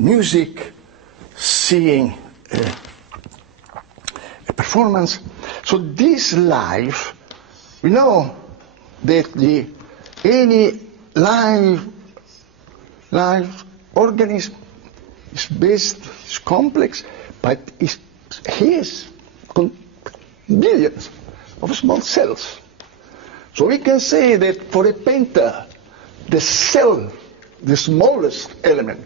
Music, seeing a performance. So this life, we know that any live organism is based, is complex, but it has billions of small cells. So we can say that for a painter, the cell, the smallest element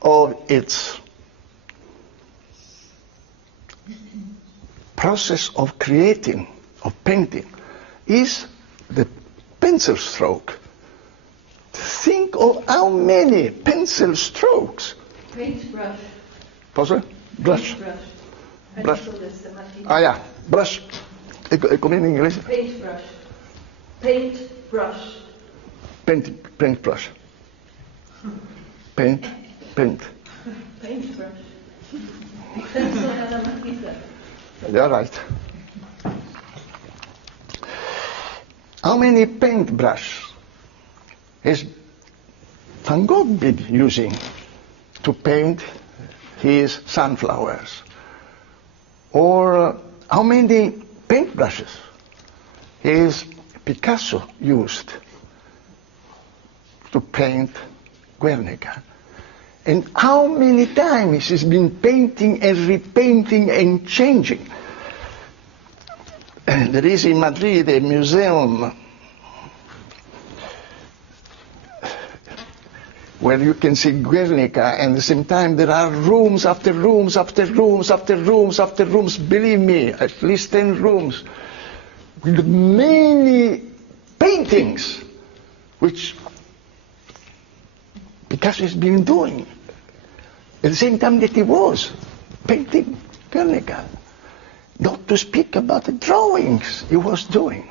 of its process of creating, of painting, is the pencil stroke. Think of how many pencil strokes. Paintbrush. Cosa? Brush. Brush. Ah, yeah, brush. Come in inglese? Paintbrush. Paintbrush. Paintbrush. Paint. Paintbrush. Pencil and a matita. You're right. How many paintbrushes has Van Gogh been using to paint his sunflowers? Or how many paintbrushes has Picasso used to paint Guernica? And how many times he's been painting and repainting and changing? And there is in Madrid a museum where you can see Guernica, and at the same time there are rooms after rooms after rooms after rooms after rooms, believe me, at least 10 rooms, with many paintings, which Picasso has been doing at the same time that he was painting Guernica. Not to speak about the drawings he was doing.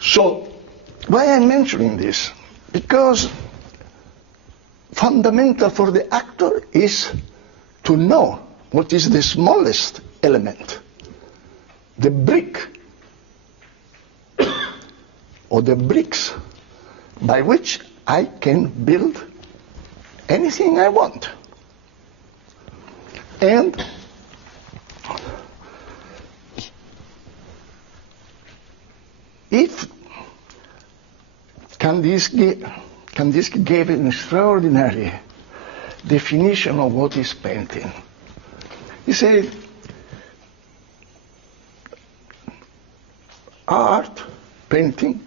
So, why I'm mentioning this? Because fundamental for the actor is to know what is the smallest element, the brick or the bricks by which I can build anything I want. And if Kandinsky gave an extraordinary definition of what is painting. He said, art, painting,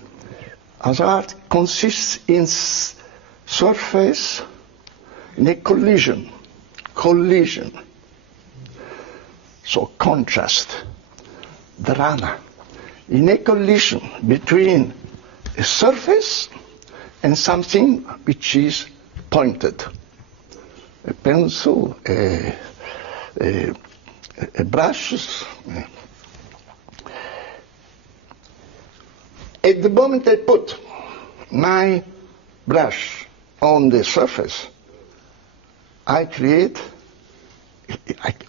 as art consists in surface, in a collision. So contrast, drama, in a collision between a surface and something which is pointed. A pencil, a brush. At the moment I put my brush on the surface, I create,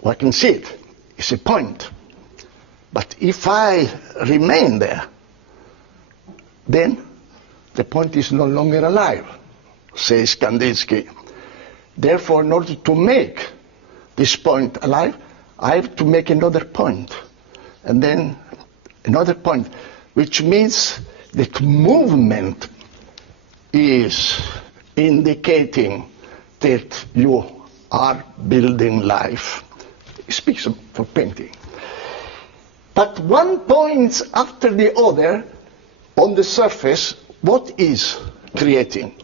I can see it, it's a point. But if I remain there, then the point is no longer alive, says Kandinsky. Therefore, in order to make this point alive, I have to make another point, and then another point, which means that movement is indicating that you are building life. It speaks for painting. But one point after the other, on the surface, what is creating?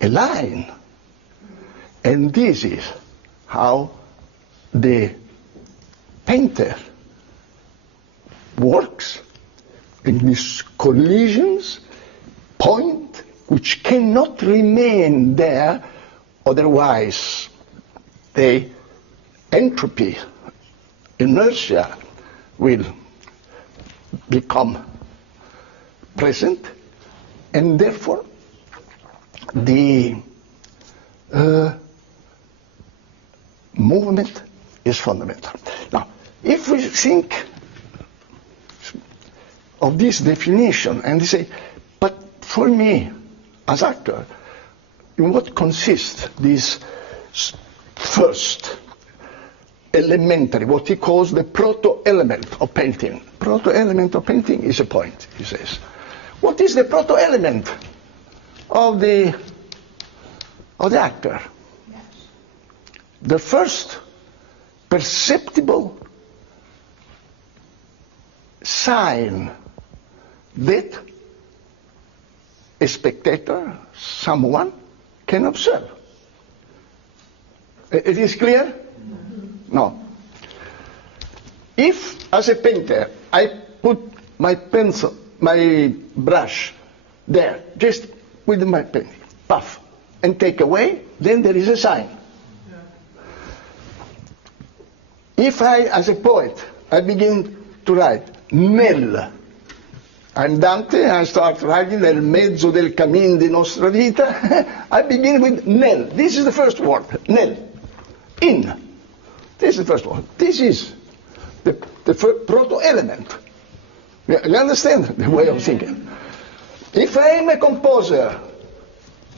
A line. And this is how the painter works in these collisions, point which cannot remain there, otherwise the entropy, inertia will become present, and therefore the movement is fundamental. Now, if we think of this definition and say, but for me, as actor, in what consists this first elementary, what he calls the proto-element of painting? Proto-element of painting is a point, he says. What is the proto-element of the actor? Yes. The first perceptible sign that a spectator, someone, can observe. It is clear? No. If, as a painter, I put my pencil, my brush there, just with my pen, puff, and take away, then there is a sign. If I, as a poet, I begin to write, nel, I'm Dante, I start writing nel mezzo del cammin di nostra vita, I begin with nel. This is the first word, nel, in. This is the first word. This is the proto-element. You understand the way of thinking? If I am a composer,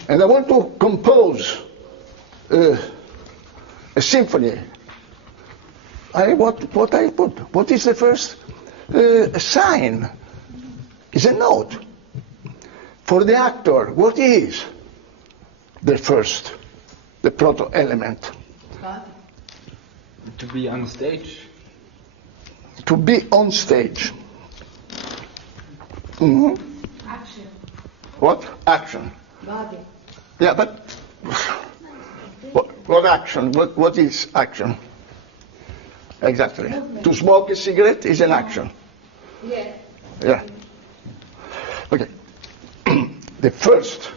and I want to compose a symphony, what I put? What is the first sign? Is a note. For the actor, what is the first, the proto-element? To be on stage. To be on stage. Mm-hmm. Action. What? Action. Body. Yeah, but what action? What is action? Exactly. Movement. To smoke a cigarette is an action. Yeah. Yeah. Okay. The first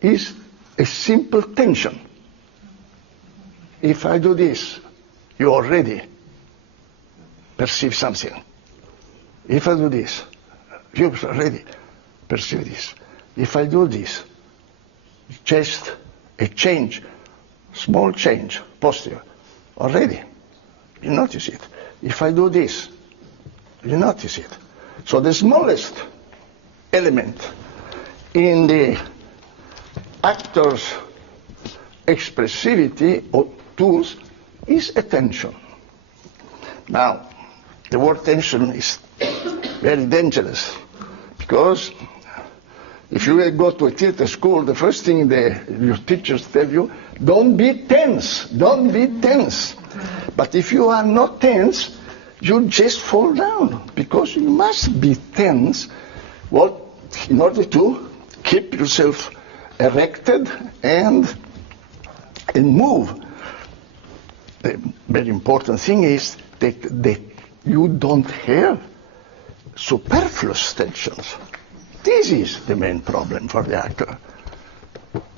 is a simple tension. If I do this, you already perceive something. If I do this, you already perceive this. If I do this, just a change, small change, posture, already, you notice it. If I do this, you notice it. So the smallest element in the actor's expressivity or tools is attention. Now, the word tension is very dangerous, because if you go to a theater school, the first thing your teachers tell you, don't be tense, don't be tense. But if you are not tense, you just fall down, because you must be tense in order to keep yourself erected and move. The very important thing is that you don't have superfluous tensions. This is the main problem for the actor.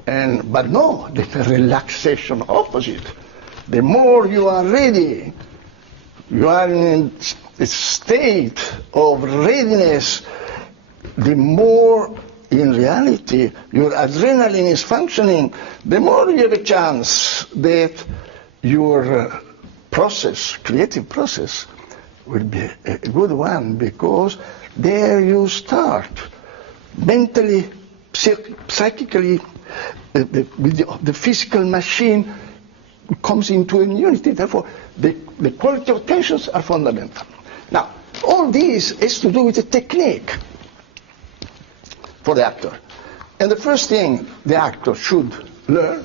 But no, the relaxation opposite. The more you are ready, you are in a state of readiness, the more in reality your adrenaline is functioning, the more you have a chance that your creative process, will be a good one, because there you start mentally, psychically, the physical machine comes into a unity. Therefore, the quality of tensions are fundamental. Now, all this has to do with the technique. for the actor. And the first thing the actor should learn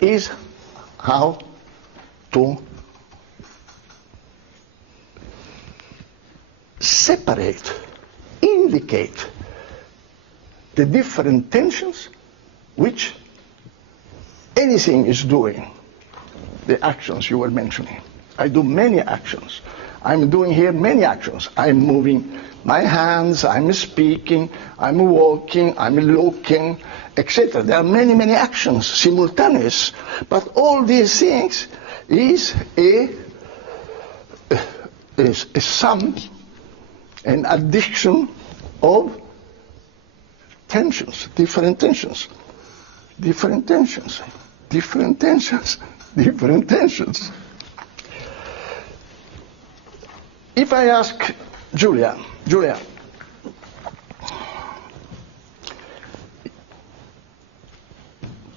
is how to separate, indicate the different tensions which anything is doing, the actions you were mentioning. I do many actions. I'm doing here many actions. I'm moving my hands, I'm speaking, I'm walking, I'm looking, etc. There are many, many actions, simultaneous. But all these things is a sum, an addition of tensions, different tensions, different tensions, different tensions, different tensions. If I ask Julia,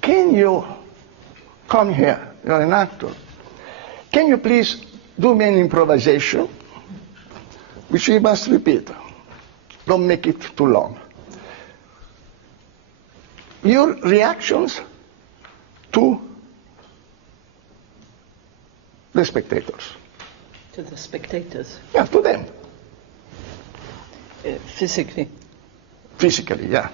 can you come here? You're an actor. Can you please do me an improvisation, which you must repeat. Don't make it too long. Your reactions to the spectators. To the spectators? Yeah, to them. Physically? Physically, yeah.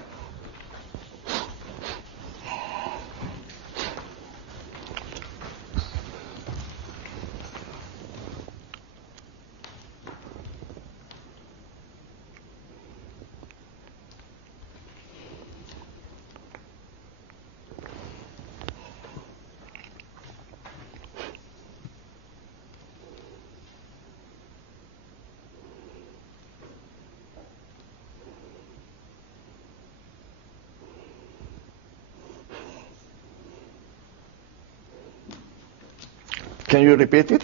Can you repeat it?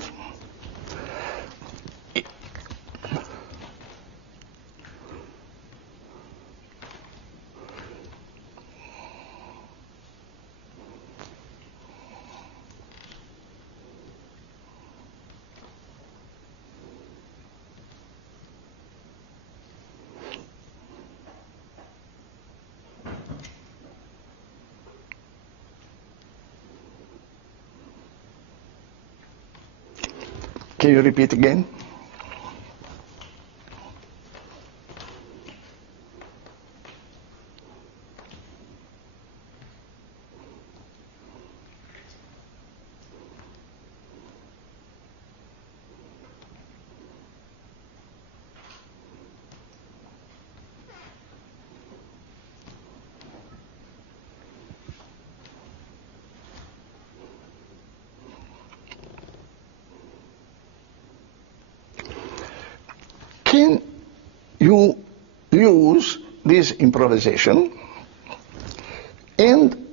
Can you repeat again? Can you use this improvisation and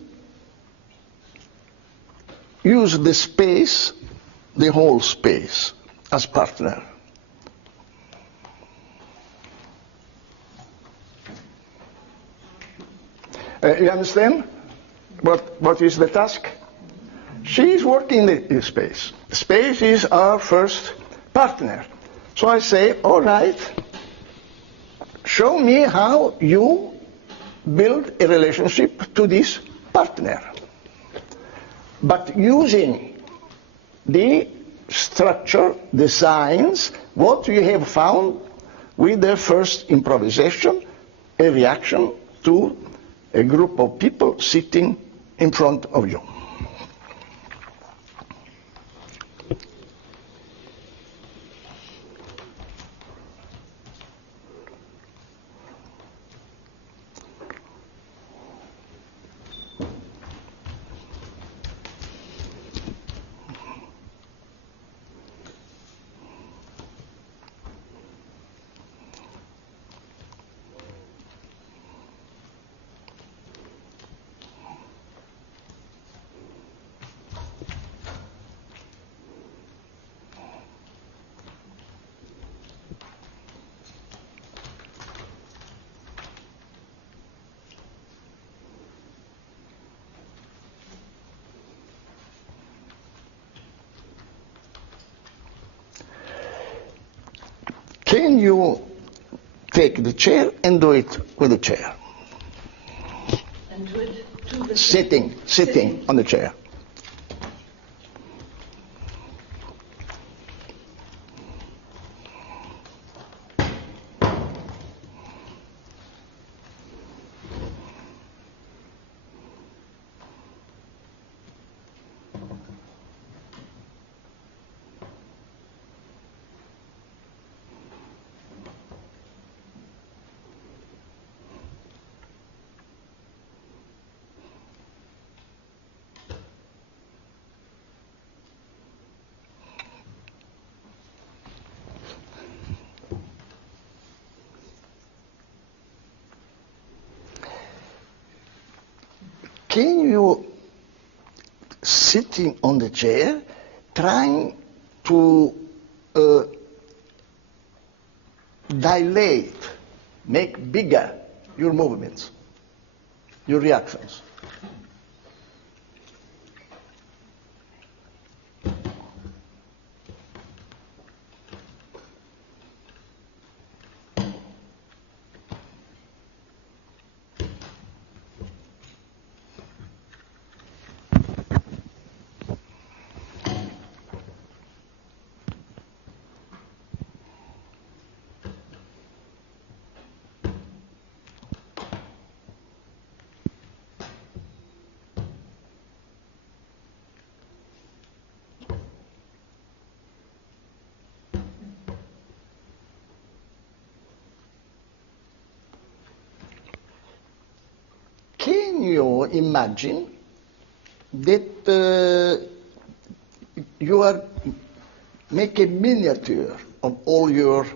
use the space, the whole space, as partner? You understand what is the task? She is working the space. Space is our first partner. So I say, all right, show me how you build a relationship to this partner. But using the structure, the signs, what you have found with the first improvisation, a reaction to a group of people sitting in front of you. Can you take the chair and do it with the chair? And to it, to the Sitting on the chair. Can you, sitting on the chair, trying to dilate, make bigger your movements, your reactions? Can you imagine that you are make a miniature of all your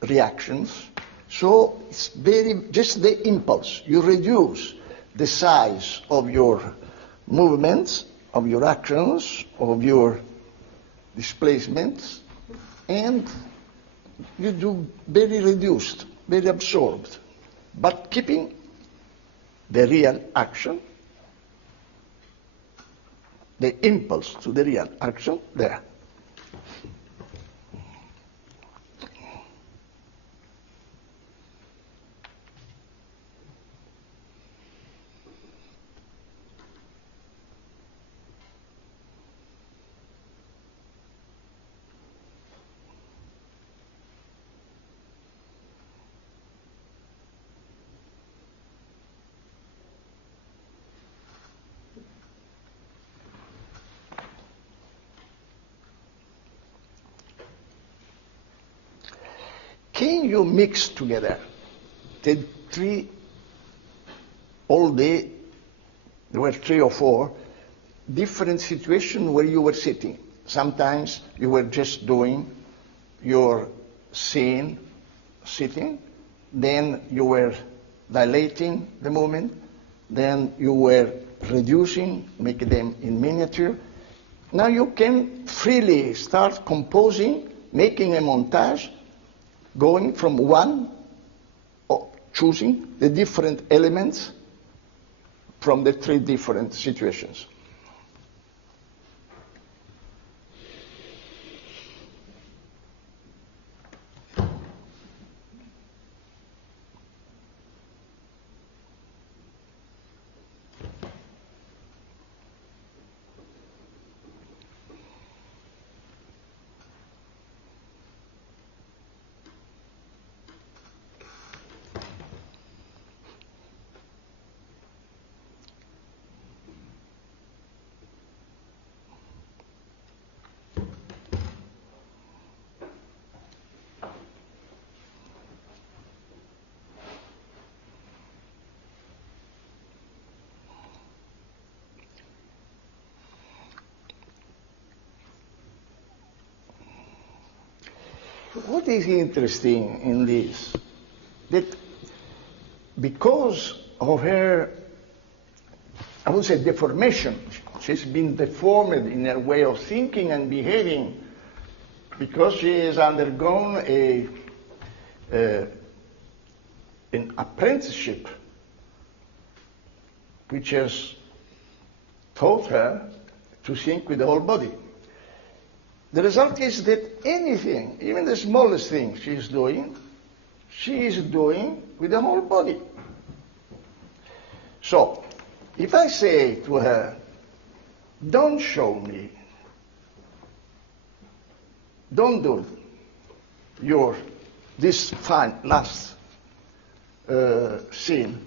reactions? So it's just the impulse. You reduce the size of your movements, of your actions, of your displacements, and you do very reduced, very absorbed, but keeping the real action, the impulse to the real action there. Can you mix together the three, all day, there were 3 or 4 different situations where you were sitting. Sometimes you were just doing your scene, sitting, then you were dilating the movement, then you were reducing, making them in miniature. Now you can freely start composing, making a montage, going from one, or choosing the different elements from the 3 different situations. What is interesting in this, that because of her, I would say, deformation, she's been deformed in her way of thinking and behaving, because she has undergone an apprenticeship which has taught her to think with the whole body. The result is that anything, even the smallest thing she is doing with the whole body. So, if I say to her, don't show me, don't do this fine last scene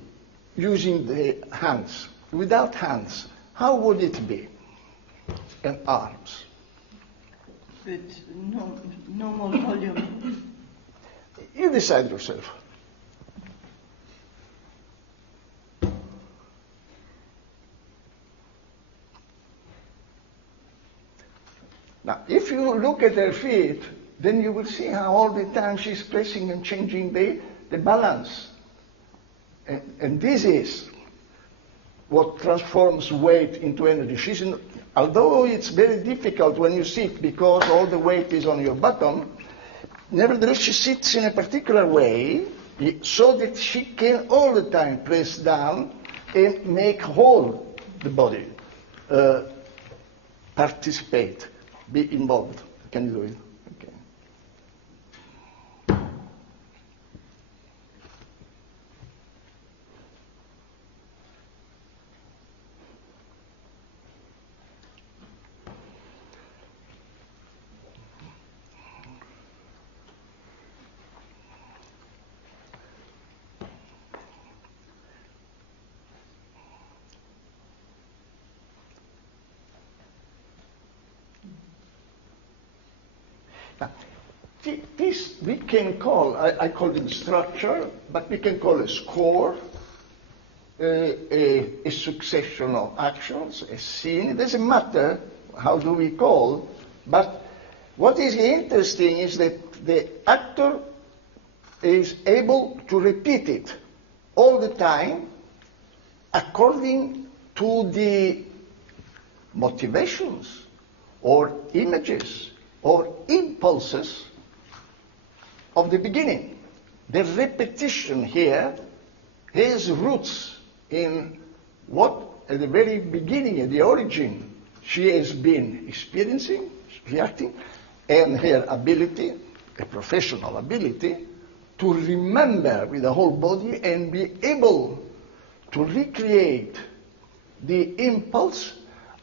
using the hands, without hands, how would it be? And arms. With normal volume. You decide yourself. Now, if you look at her feet, then you will see how all the time she's pressing and changing the balance. And this is what transforms weight into energy. Although it's very difficult when you sit because all the weight is on your bottom, nevertheless she sits in a particular way so that she can all the time press down and make whole the body, participate, be involved. Can you do it? Okay. This we can call, I call it structure, but we can call a score, a succession of actions, a scene. It doesn't matter how do we call, but what is interesting is that the actor is able to repeat it all the time according to the motivations or images or impulses of the beginning. The repetition here has roots in what at the very beginning, at the origin, she has been experiencing, reacting, and her ability, a professional ability, to remember with the whole body and be able to recreate the impulse,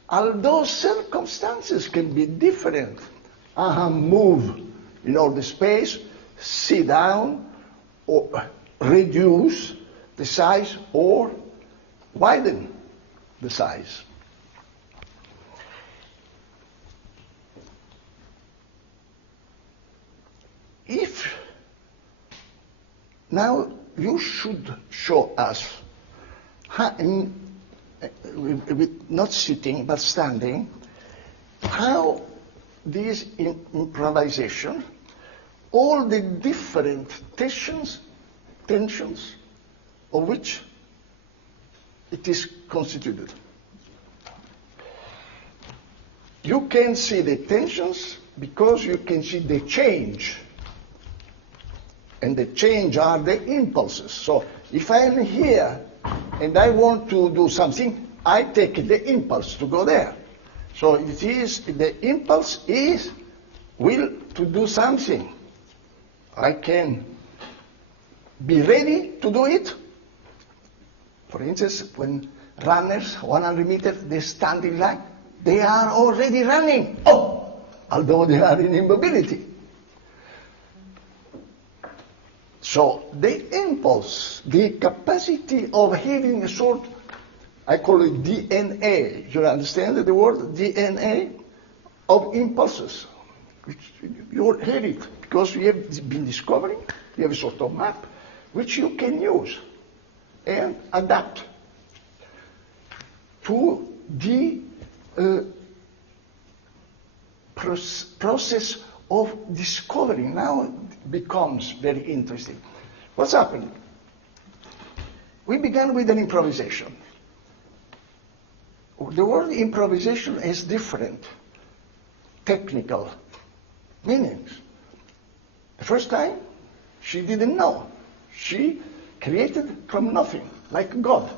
although circumstances can be different. Move in all the space, sit down, or reduce the size, or widen the size. If now you should show us, with not sitting but standing, how this improvisation, all the different tensions of which it is constituted. You can see the tensions because you can see the change. And the change are the impulses. So if I am here and I want to do something, I take the impulse to go there. So it is, the impulse is will to do something. I can be ready to do it. For instance, when runners, 100 meters, they stand in line, they are already running. Although they are in immobility. So the impulse, the capacity of having a sort, I call it DNA. You understand the word DNA? Of impulses. Which you have it because you have been discovering, you have a sort of map which you can use and adapt to the process of discovery. Now it becomes very interesting. What's happened? We began with an improvisation. The word improvisation has different technical meanings. The first time, she didn't know. She created from nothing, like God.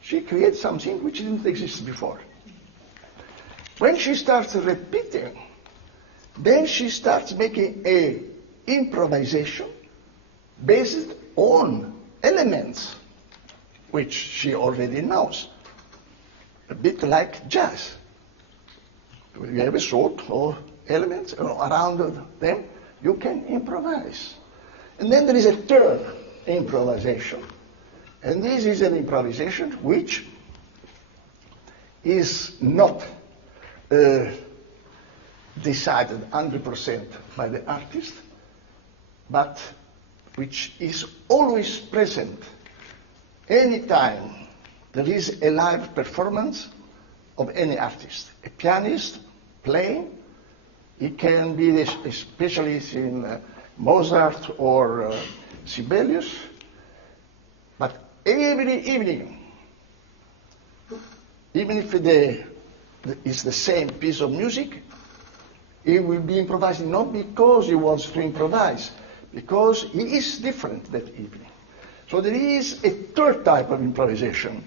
She created something which didn't exist before. When she starts repeating, then she starts making an improvisation based on elements which she already knows. A bit like jazz. You have a sort of elements around them, you can improvise. And then there is a third improvisation. And this is an improvisation which is not decided 100% by the artist, but which is always present anytime there is a live performance of any artist. A pianist playing, he can be a specialist in Mozart or Sibelius, but every evening, even if it's the same piece of music, he will be improvising not because he wants to improvise, because he is different that evening. So there is a third type of improvisation,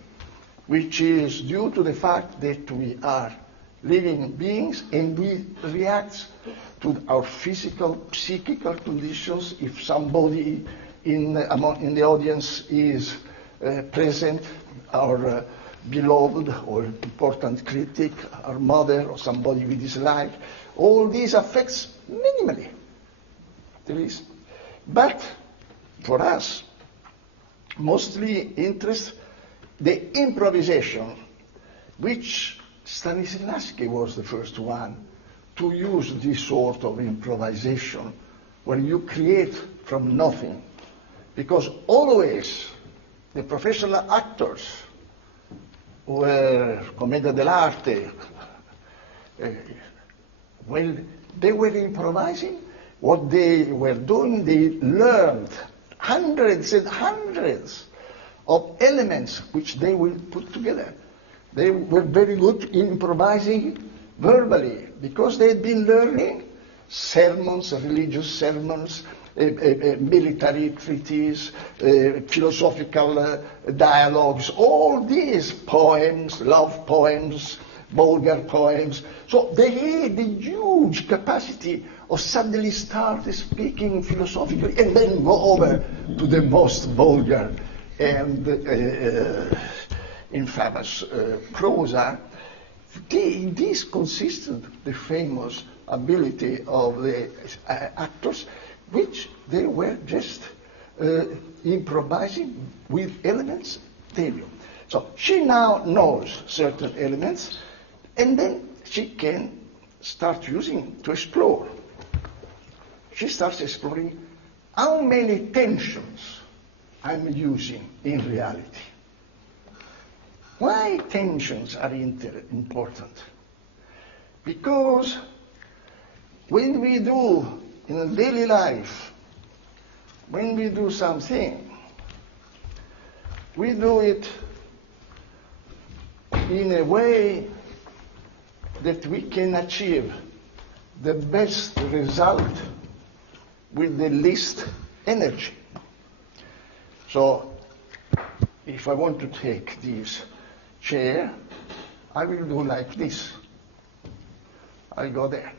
which is due to the fact that we are living beings and we react to our physical, psychical conditions. If somebody in the audience is present, our beloved or important critic, our mother or somebody we dislike, all these affects minimally. There is. But for us, mostly interest the improvisation, which Stanislavski was the first one to use this sort of improvisation, where you create from nothing. Because always the professional actors were commedia dell'arte, when they were improvising, what they were doing, they learned hundreds and hundreds of elements which they will put together. They were very good in improvising verbally because they had been learning sermons, religious sermons, military treaties, philosophical dialogues, all these poems, love poems, vulgar poems. So they had the huge capacity of suddenly start speaking philosophically and then go over to the most vulgar and infamous prosa. This consisted the famous ability of the actors, which they were just improvising with elements they knew. So she now knows certain elements, and then she can start using to explore. She starts exploring how many tensions I'm using in reality. Why tensions are important? Because when we do in a daily life, when we do something, we do it in a way that we can achieve the best result with the least energy. So, if I want to take this chair, I will do like this. I go there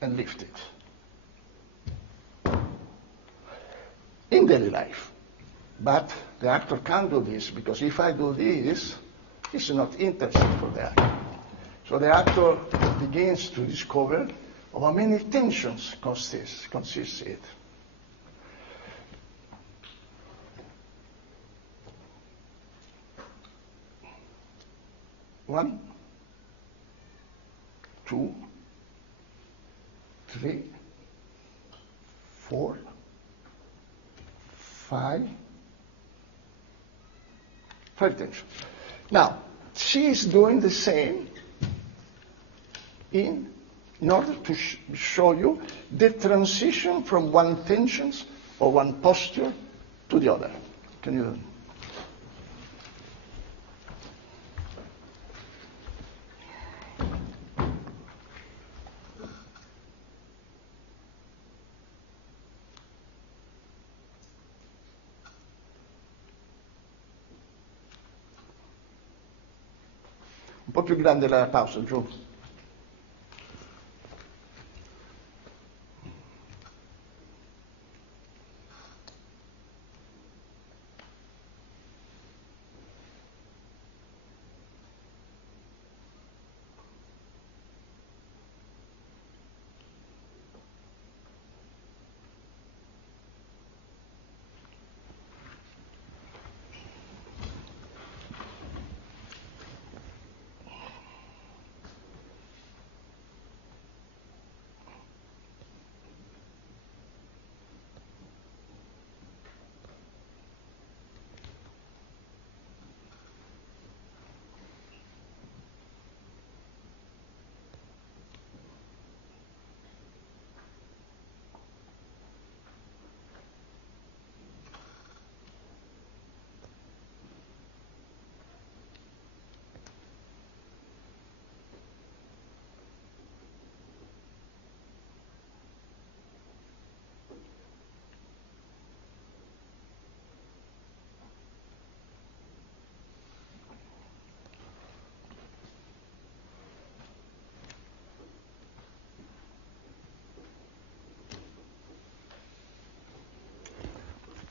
and lift it. In daily life. But the actor can't do this, because if I do this, it's not interesting for the actor. So the actor begins to discover how many tensions consists it. One, two, three, four, five tensions. Now, she is doing the same in order to show you the transition from one tension or one posture to the other. Can you? Un po' più grande la pausa, giù.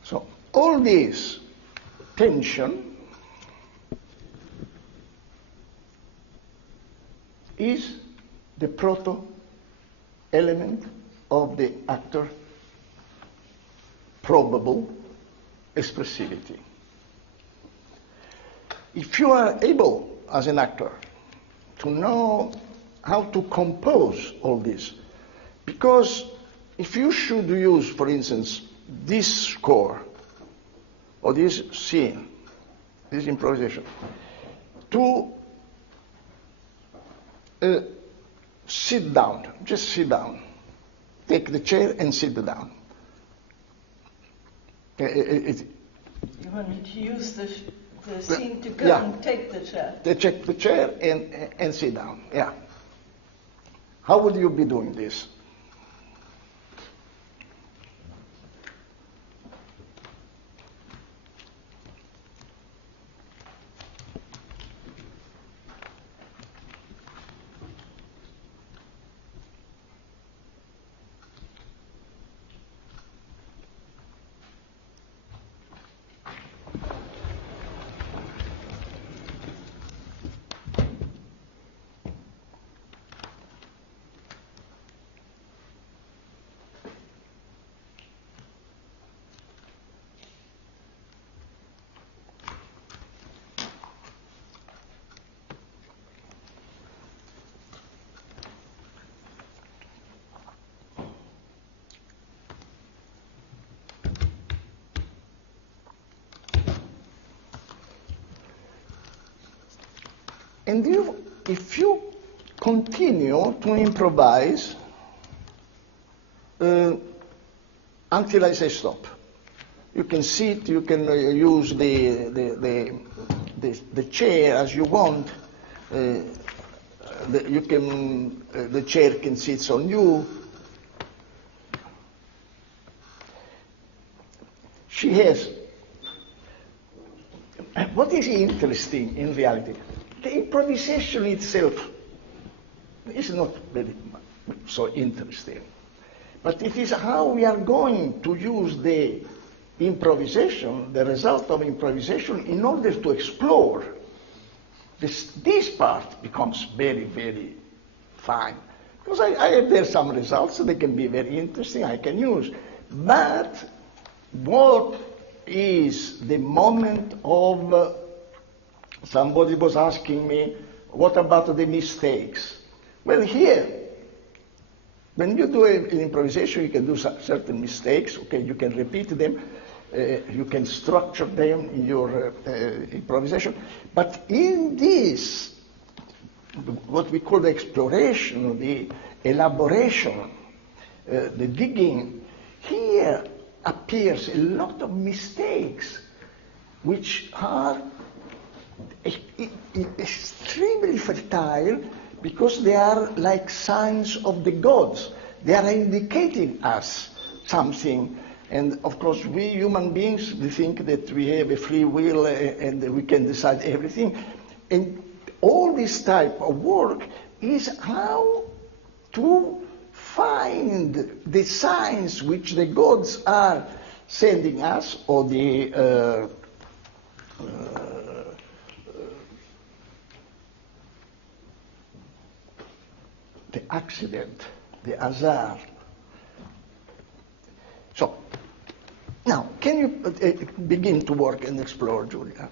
So all this tension is the proto element of the actor probable expressivity. If you are able, as an actor, to know how to compose all this, because if you should use, for instance, this score or this scene, this improvisation, to sit down, just sit down, take the chair and sit down. You want me to use the scene to go and take the chair? Take the chair and sit down, yeah. How would you be doing this? And if you continue to improvise until I say stop, you can sit, you can use the chair as you want. The chair can sit on you. She has. What is interesting in reality? The improvisation itself is not very so interesting, but it is how we are going to use the improvisation, the result of improvisation, in order to explore. This part becomes very, very fine. Because I have there some results, they can be very interesting, I can use. But what is the moment of somebody was asking me, what about the mistakes? Well, here, when you do an improvisation, you can do certain mistakes, okay, you can repeat them, you can structure them in your improvisation, but in this, what we call the exploration, the elaboration, the digging, here appears a lot of mistakes which are extremely fertile because they are like signs of the gods. They are indicating us something. And of course, we human beings, we think that we have a free will and we can decide everything. And all this type of work is how to find the signs which the gods are sending us, or the accident, the hazard. So, now, can you begin to work and explore, Julia?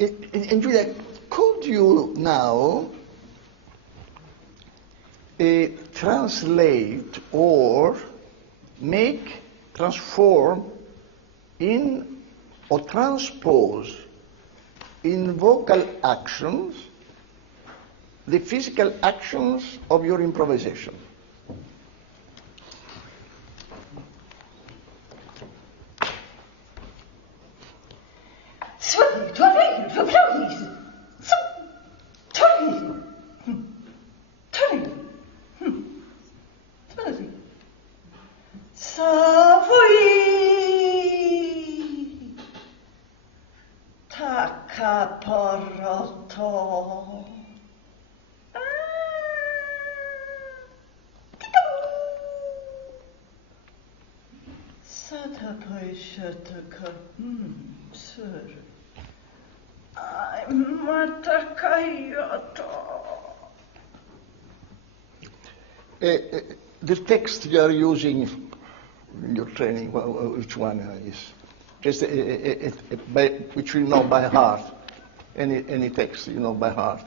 And Julia, could you now translate or transform in or transpose in vocal actions the physical actions of your improvisation? The text you are using in your training, which one is? Just which you know by heart. Any text you know by heart.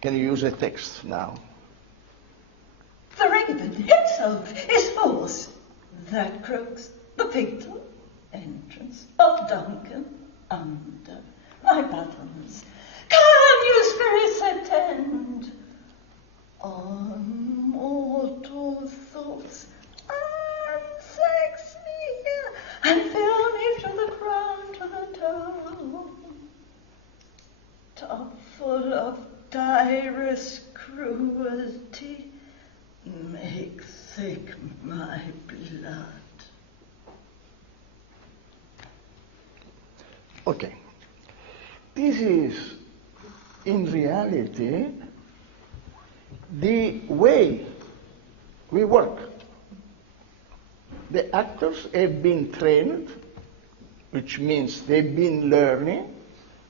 Can you use a text now? The raven himself is force that croaks the fatal entrance of Duncan under my battles. Can you spirits attend on mortal thoughts and sex me here and fill me from the crown to the toe, top full of direst cruelty, make thick my blood. Okay. This is, in reality, the way we work. The actors have been trained, which means they've been learning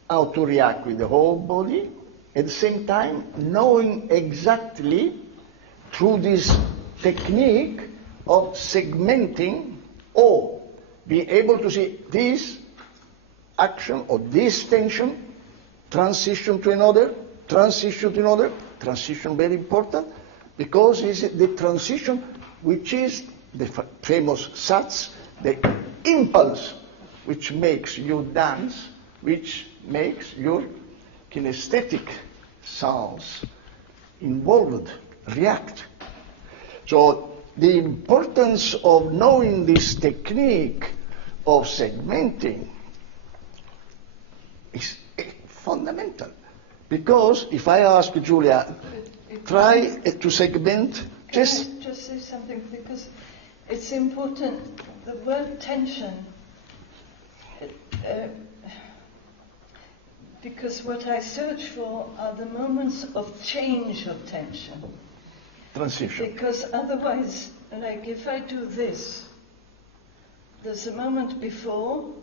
how to react with the whole body, at the same time knowing exactly through this technique of segmenting or be able to see this action or this tension, transition to another, transition to another, transition very important, because it's the transition which is the famous Sats, the impulse which makes you dance, which makes your kinesthetic sounds involved, react. So the importance of knowing this technique of segmenting is fundamental. Because if I ask Julia, try to segment, Can I just say something? Because it's important, the word tension, because what I search for are the moments of change of tension. Transition. Because otherwise, like if I do this, there's a moment before,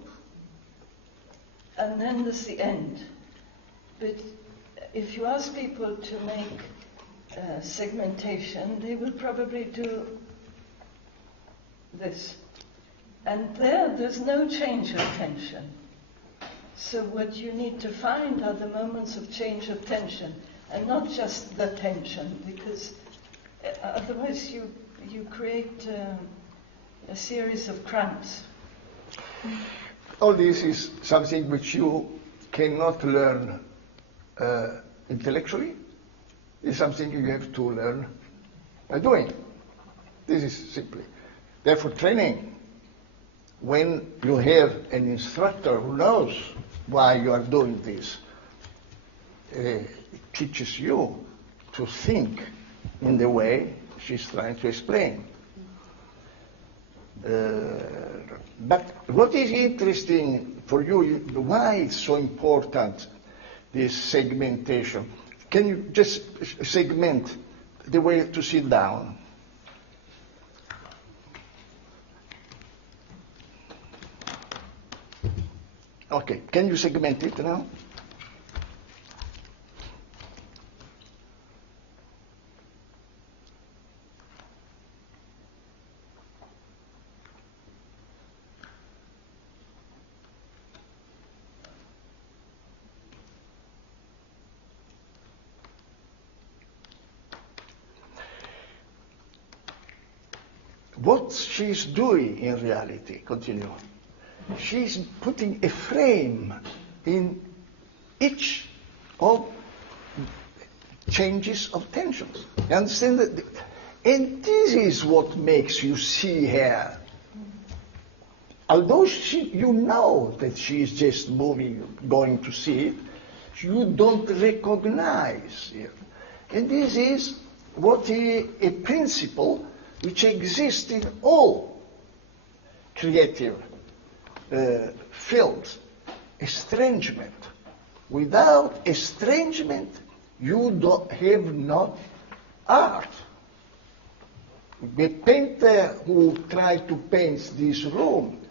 and then there's the end. But if you ask people to make segmentation, they will probably do this. And there's no change of tension. So what you need to find are the moments of change of tension, and not just the tension, because otherwise you create a series of cramps. All this is something which you cannot learn intellectually. It's something you have to learn by doing. This is simply. Therefore, training, when you have an instructor who knows why you are doing this, it teaches you to think in the way she's trying to explain. But what is interesting for you, why it's so important, this segmentation? Can you just segment the way to sit down? Okay, can you segment it now? what she's doing in reality, continue, she's putting a frame in each of changes of tensions. You understand that? And this is what makes you see her. Although you know that she is just moving, going to see it, you don't recognize it. And this is what is a principle which exists in all creative fields. Estrangement. Without estrangement, you don't have no art. The painter who tried to paint this room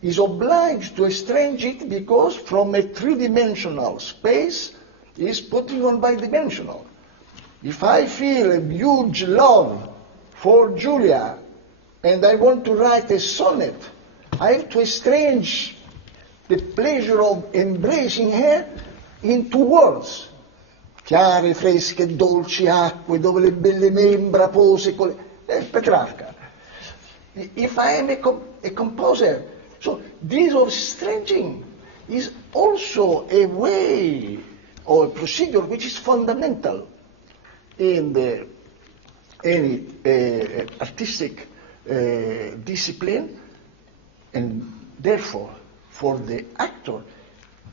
is obliged to estrange it because from a three-dimensional space is putting on bidimensional. If I feel a huge love for Julia and I want to write a sonnet, I have to estrange the pleasure of embracing her into words. Chiare, fresche, dolci acque, dove le belle membra pose con Petrarca. If I am a composer, so this of estranging is also a way or a procedure which is fundamental in any artistic discipline, and therefore for the actor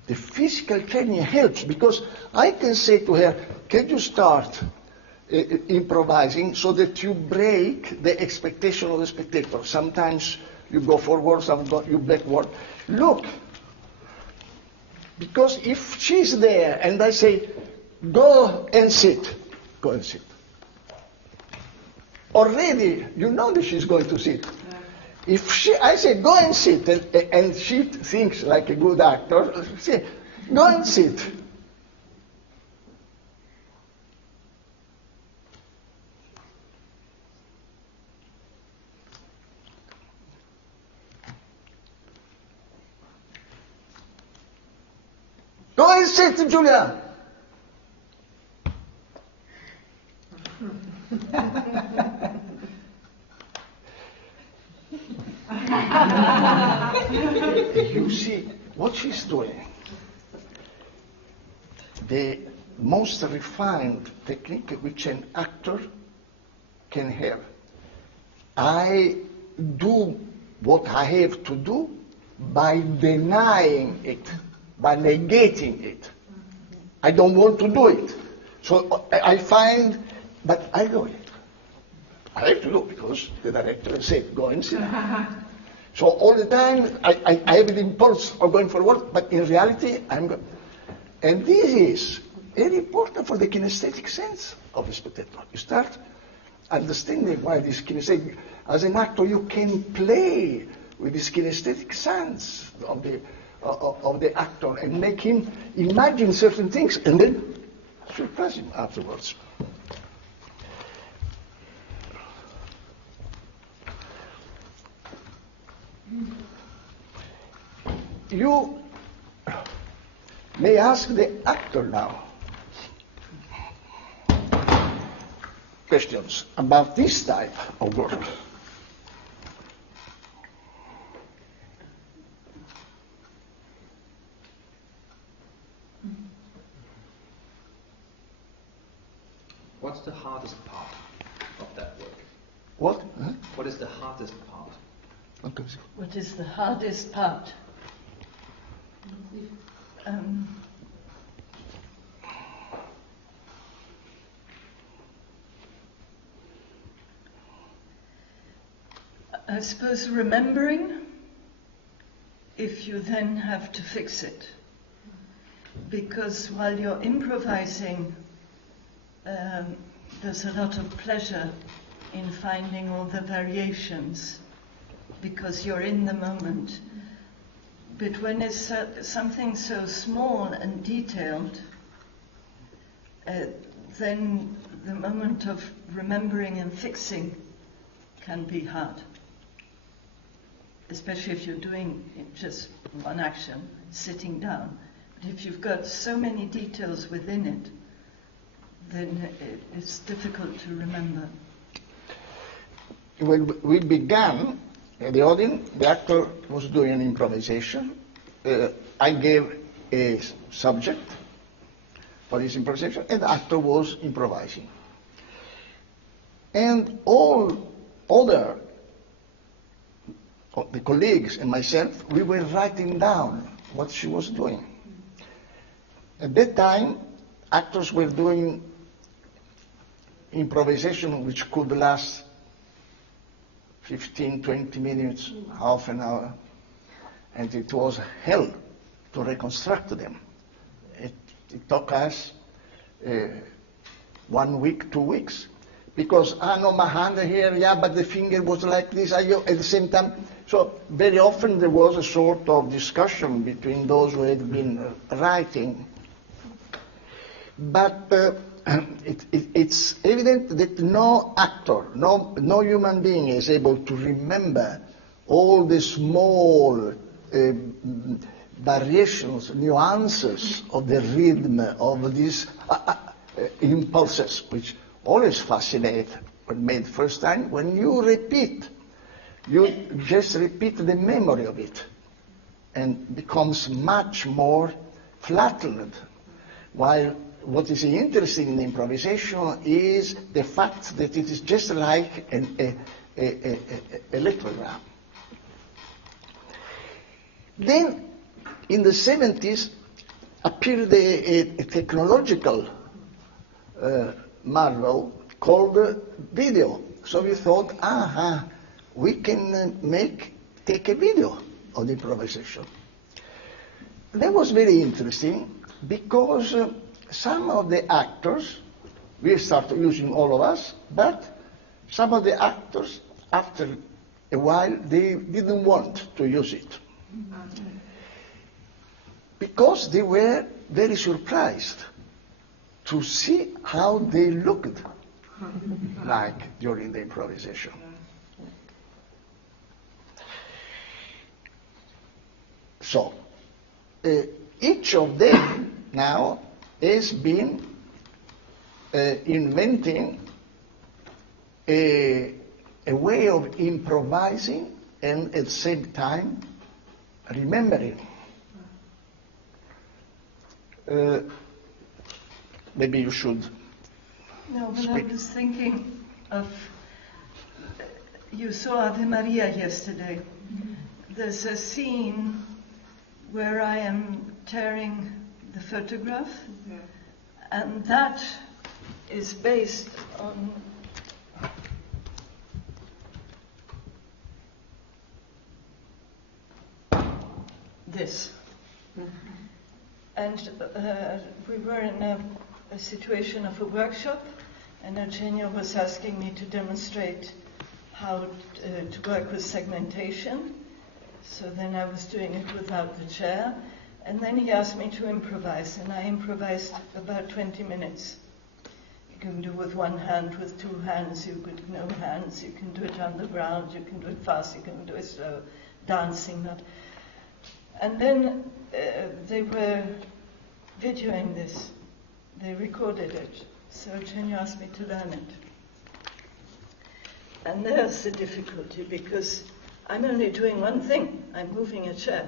the physical training helps, because I can say to her, can you start improvising so that you break the expectation of the spectator. Sometimes you go forward, sometimes you backward. Look, because if she's there and I say, go and sit, go and sit. Already, you know that she's going to sit. If I say, go and sit, and she thinks like a good actor, say, go and sit. Go and sit, Julia. You see what she's doing. The most refined technique which an actor can have. I do what I have to do by denying it, by negating it. I don't want to do it. So I find, but I do it. I have to do because the director said, go and sit. So all the time I have an impulse of going forward, but in reality I'm going. And this is very important for the kinesthetic sense of the spectator. You start understanding why this kinesthetic, as an actor you can play with this kinesthetic sense of the actor and make him imagine certain things and then surprise him afterwards. You may ask the actor now questions about this type of work. What's the hardest part of that work? What? Huh? What is the hardest part? What is the hardest part? I suppose remembering, if you then have to fix it. Because while you're improvising, there's a lot of pleasure in finding all the variations, because you're in the moment. But when it's something so small and detailed, then the moment of remembering and fixing can be hard. Especially if you're doing just one action, sitting down. But if you've got so many details within it, then it's difficult to remember. when we began, the Odin, the actor was doing an improvisation. I gave a subject for his improvisation, and the actor was improvising. And all other, the colleagues and myself, we were writing down what she was doing. At that time, actors were doing improvisation which could last 15, 20 minutes, half an hour, and it was hell to reconstruct them. It took us 1 week, 2 weeks, because no, my hand here, yeah, but the finger was like this, at the same time. So very often there was a sort of discussion between those who had been writing. But it's evident that no actor, no human being is able to remember all the small variations, nuances of the rhythm of these impulses, which always fascinate when made first time. When you repeat, you just repeat the memory of it, and becomes much more flattened. While what is interesting in improvisation is the fact that it is just like a electrogram. Then, in the 70s, appeared a technological marvel called video. So we thought, we can take a video of the improvisation. That was very interesting because some of the actors, we started using all of us, but some of the actors, after a while, they didn't want to use it. Because they were very surprised to see how they looked like during the improvisation. So, each of them now has been inventing a way of improvising and at the same time remembering. Maybe you should. No, but I was thinking of, you saw Ave Maria yesterday. There's a scene where I am tearing the photograph, and that is based on this. And we were in a situation of a workshop, and Eugenio was asking me to demonstrate how to work with segmentation. So then I was doing it without the chair. And then he asked me to improvise, and I improvised about 20 minutes. You can do with one hand, with two hands, you could no hands, you can do it on the ground, you can do it fast, you can do it slow, dancing, not. And then they were videoing this. They recorded it. So Eugenio asked me to learn it. And there's the difficulty, because I'm only doing one thing. I'm moving a chair.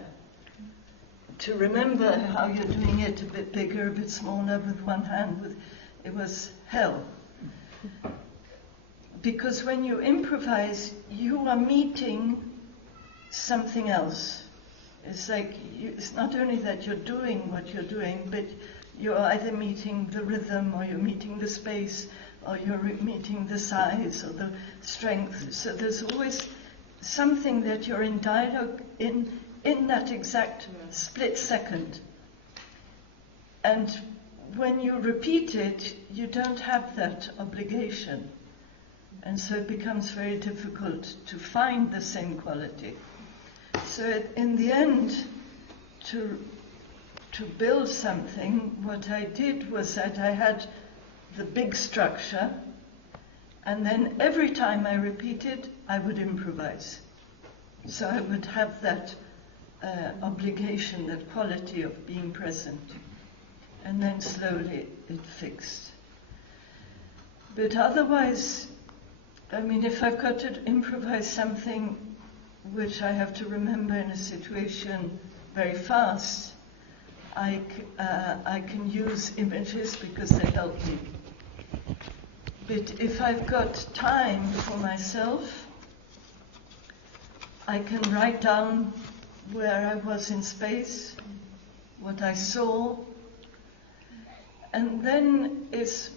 To remember how you're doing it a bit bigger, a bit smaller, with one hand, it was hell. Because when you improvise, you are meeting something else. It's like, it's not only that you're doing what you're doing, but you're either meeting the rhythm, or you're meeting the space, or you're meeting the size, or the strength. So there's always something that you're in dialogue in that exact split second. And when you repeat it, you don't have that obligation. And so it becomes very difficult to find the same quality. So in the end, to build something, what I did was that I had the big structure, and then every time I repeated, I would improvise. So I would have that obligation, that quality of being present. And then slowly it fixed. But otherwise, I mean, if I've got to improvise something which I have to remember in a situation very fast, I can use images because they help me. But if I've got time for myself, I can write down where I was in space, what I saw, and then it's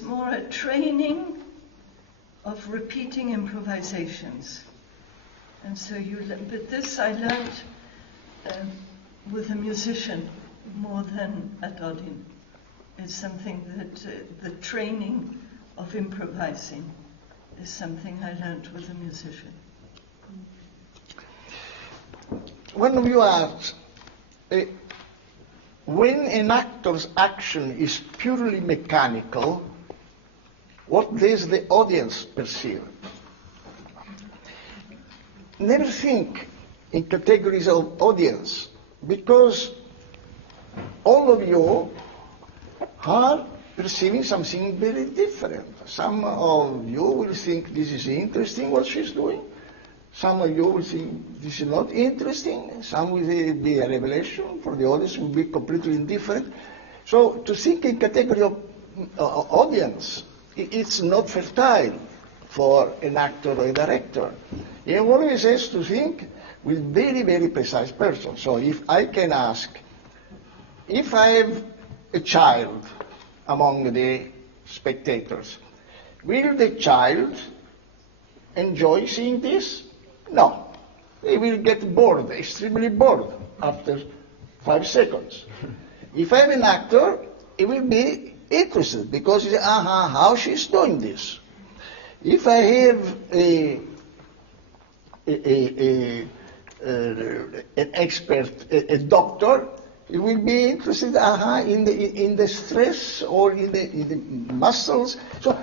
more a training of repeating improvisations. And so but this I learned with a musician more than at Odin. It's something that the training of improvising is something I learned with a musician. One of you asked, when an actor's action is purely mechanical, what does the audience perceive? Never think in categories of audience, because all of you are perceiving something very different. Some of you will think this is interesting what she's doing. Some of you will think this is not interesting. Some will be a revelation. For the audience will be completely indifferent. So to think in category of audience, it's not fertile for an actor or a director. He always has to think with very, very precise person. So if I can ask, if I have a child among the spectators, will the child enjoy seeing this? No. They will get bored, extremely bored, after 5 seconds. If I have an actor, he will be interested, because he says, how she's doing this. If I have an expert, a doctor, he will be interested in the stress or in the muscles. So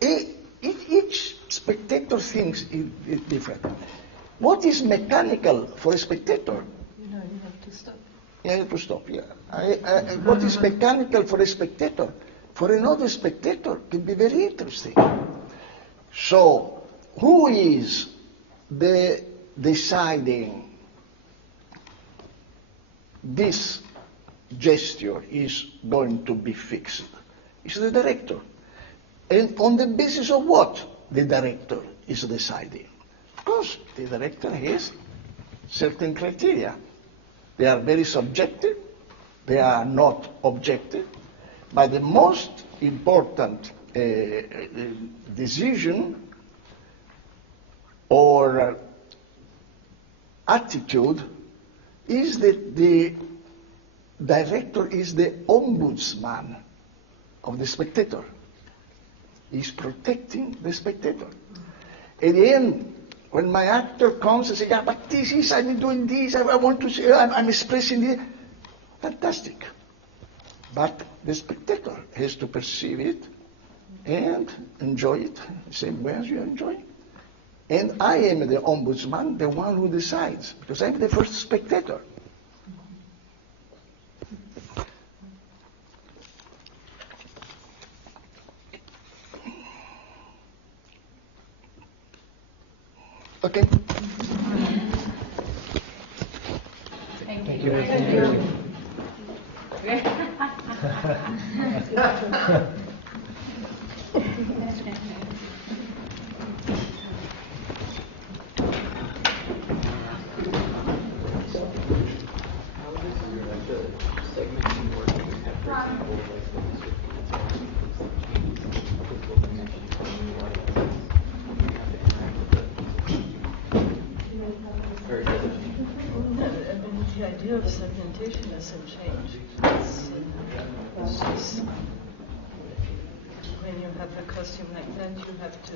each spectator thinks is different. What is mechanical for a spectator? You have to stop. Yeah, you have to stop, yeah. What is mechanical for a spectator? For another spectator, can be very interesting. So, who is the deciding this gesture is going to be fixed? It's the director. And on the basis of what the director is deciding? Of course, the director has certain criteria. They are very subjective, they are not objective, but the most important decision or attitude is that the director is the ombudsman of the spectator. He's protecting the spectator. At the end, when my actor comes and says, yeah, but this is, I'm doing this, I want to say, I'm expressing this, fantastic. But the spectator has to perceive it and enjoy it the same way as you enjoy it. And I am the ombudsman, the one who decides, because I'm the first spectator. Okay. Thank you. Thank you. The idea of segmentation hasn't changed. It's just when you have a costume like that, you have to